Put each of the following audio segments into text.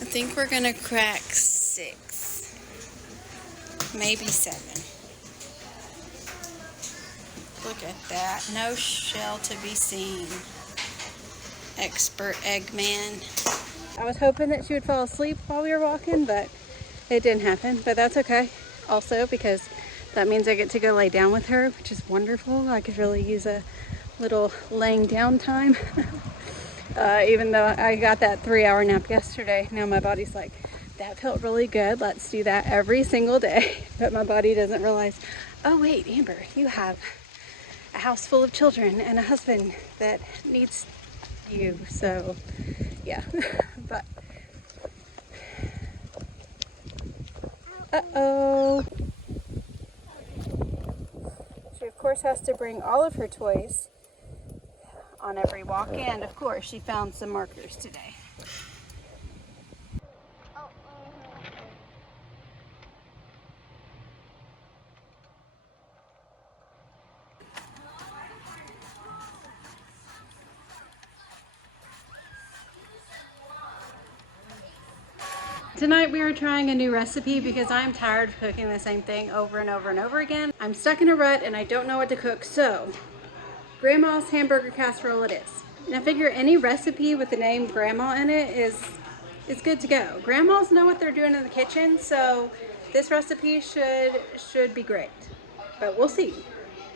I think we're gonna crack 6, maybe 7. Look at that. No shell to be seen. Expert Eggman. I was hoping that she would fall asleep while we were walking, but it didn't happen. But that's okay. Also, because that means I get to go lay down with her, which is wonderful. I could really use a little laying down time. Even though I got that 3-hour nap yesterday, now my body's like, that felt really good. Let's do that every single day. But my body doesn't realize, oh wait, Amber, you have a house full of children and a husband that needs you. So yeah, but uh-oh. She of course has to bring all of her toys on every walk, and of course she found some markers today. Tonight we are trying a new recipe because I'm tired of cooking the same thing over and over and over again. I'm stuck in a rut and I don't know what to cook, so Grandma's hamburger casserole it is. And I figure any recipe with the name Grandma in it is good to go. Grandmas know what they're doing in the kitchen, so this recipe should be great. But we'll see.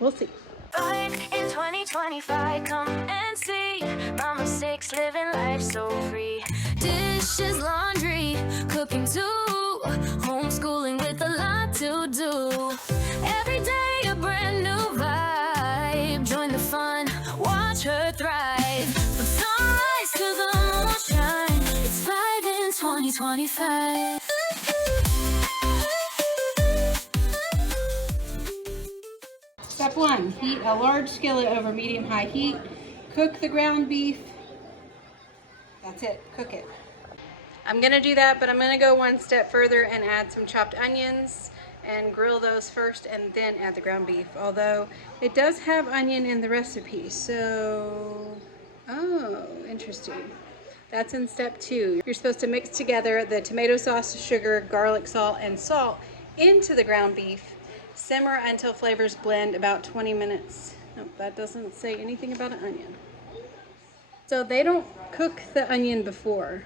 We'll see. In 2025, come and see my mistakes, living life so free. Dishes, laundry, cooking too, homeschooling with a lot to do. Every day a brand new vibe. Join the fun, watch her thrive. From sunrise to the moonshine, it's 5 in 2025. Step 1, heat a large skillet over medium-high heat. Cook the ground beef. That's it, cook it. I'm gonna do that, but I'm gonna go one step further and add some chopped onions and grill those first and then add the ground beef. Although it does have onion in the recipe, so, oh, interesting. That's in step 2. You're supposed to mix together the tomato sauce, sugar, garlic, salt, and salt into the ground beef. Simmer until flavors blend, about 20 minutes. Nope, that doesn't say anything about an onion. So they don't cook the onion before.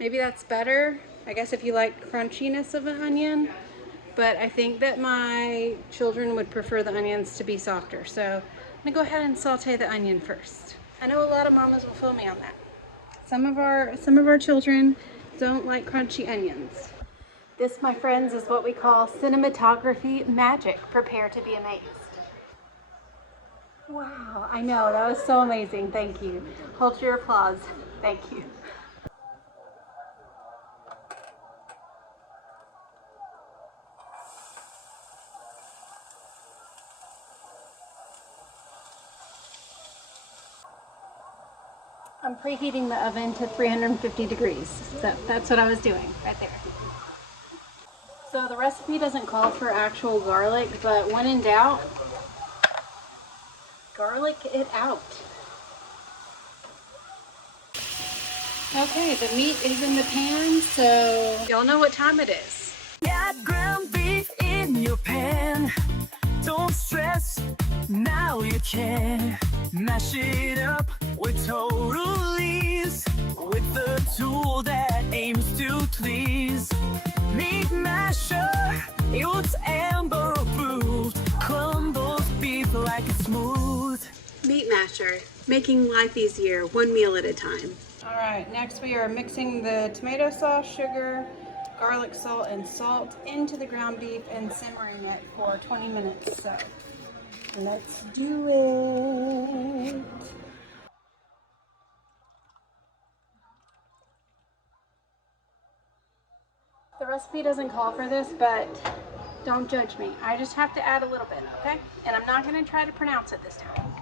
Maybe that's better, I guess, if you like crunchiness of an onion. But I think that my children would prefer the onions to be softer. So I'm gonna go ahead and saute the onion first. I know a lot of mamas will feel me on that. Some of our children don't like crunchy onions. This, my friends, is what we call cinematography magic. Prepare to be amazed. Wow, I know, that was so amazing. Thank you. Hold your applause. Thank you. I'm preheating the oven to 350 degrees. So that's what I was doing right there. So the recipe doesn't call for actual garlic, but when in doubt, garlic it out. Okay, the meat is in the pan, so y'all know what time it is. Got ground beef in your pan. Don't stress, now you can mash it up with total ease, with the tool that aims to please. Meat masher, it's Amber approved. Crumbles beef like it's smooth. Meat masher, making life easier, one meal at a time. All right, next we are mixing the tomato sauce, sugar, garlic, salt, and salt into the ground beef and simmering it for 20 minutes. So let's do it. The recipe doesn't call for this, but don't judge me. I just have to add a little bit, okay? And I'm not gonna try to pronounce it this time.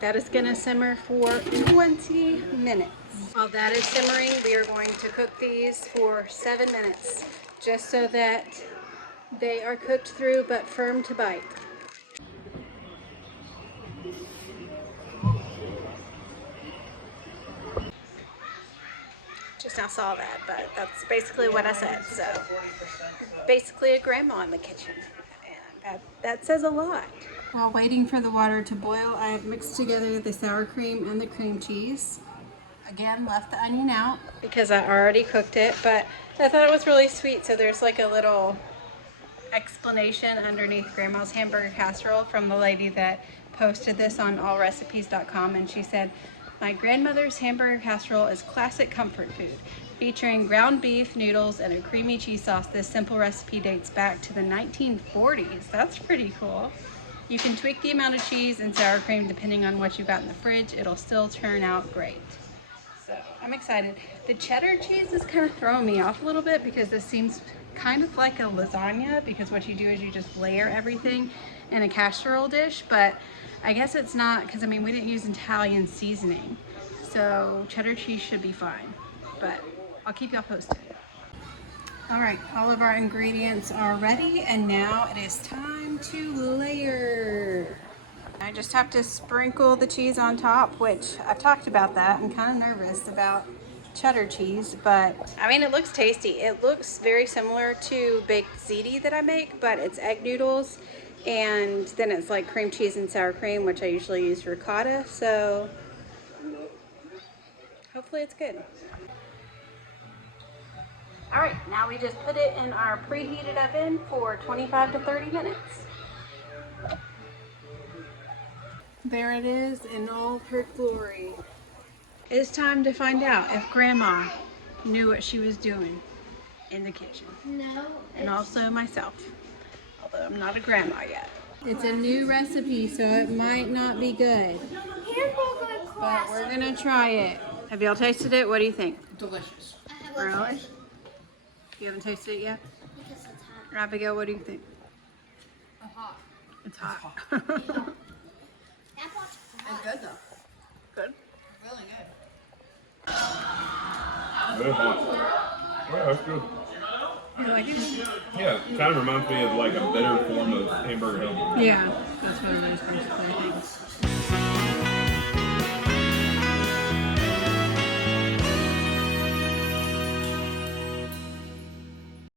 That is gonna simmer for 20 minutes. While that is simmering, we are going to cook these for 7 minutes, just so that they are cooked through but firm to bite. just now saw that, but that's basically what I said. So basically a grandma in the kitchen, and that says a lot. While waiting for the water to boil, I have mixed together the sour cream and the cream cheese. Again, left the onion out because I already cooked it, but I thought it was really sweet, so there's like a little explanation underneath Grandma's hamburger casserole from the lady that posted this on allrecipes.com, and she said, "My grandmother's hamburger casserole is classic comfort food. Featuring ground beef, noodles, and a creamy cheese sauce, this simple recipe dates back to the 1940s. That's pretty cool. You can tweak the amount of cheese and sour cream depending on what you got in the fridge. It'll still turn out great." So I'm excited. The cheddar cheese is kind of throwing me off a little bit because this seems kind of like a lasagna, because what you do is you just layer everything in a casserole dish, but I guess it's not, because I mean we didn't use Italian seasoning, so cheddar cheese should be fine, but I'll keep y'all posted. All right, all of our ingredients are ready, and now it is time to layer. I just have to sprinkle the cheese on top, which I've talked about that. I'm kind of nervous about cheddar cheese, but I mean, it looks tasty. It looks very similar to baked ziti that I make, but it's egg noodles, and then it's like cream cheese and sour cream, which I usually use ricotta, so hopefully it's good. All right, now we just put it in our preheated oven for 25 to 30 minutes. There it is in all her glory. It's time to find out if Grandma knew what she was doing in the kitchen. No. And also myself, although I'm not a grandma yet. It's a new recipe, so it might not be good, but we're gonna try it. Have y'all tasted it? What do you think? Delicious. Really? You haven't tasted it yet? Abigail, what do you think? Hot. It's hot. It's good though. Good? Really good. Very hot. Oh, yeah, that's good. You like it? Yeah, it kind of reminds me of like a better form of hamburger helper. Yeah, that's what it is basically.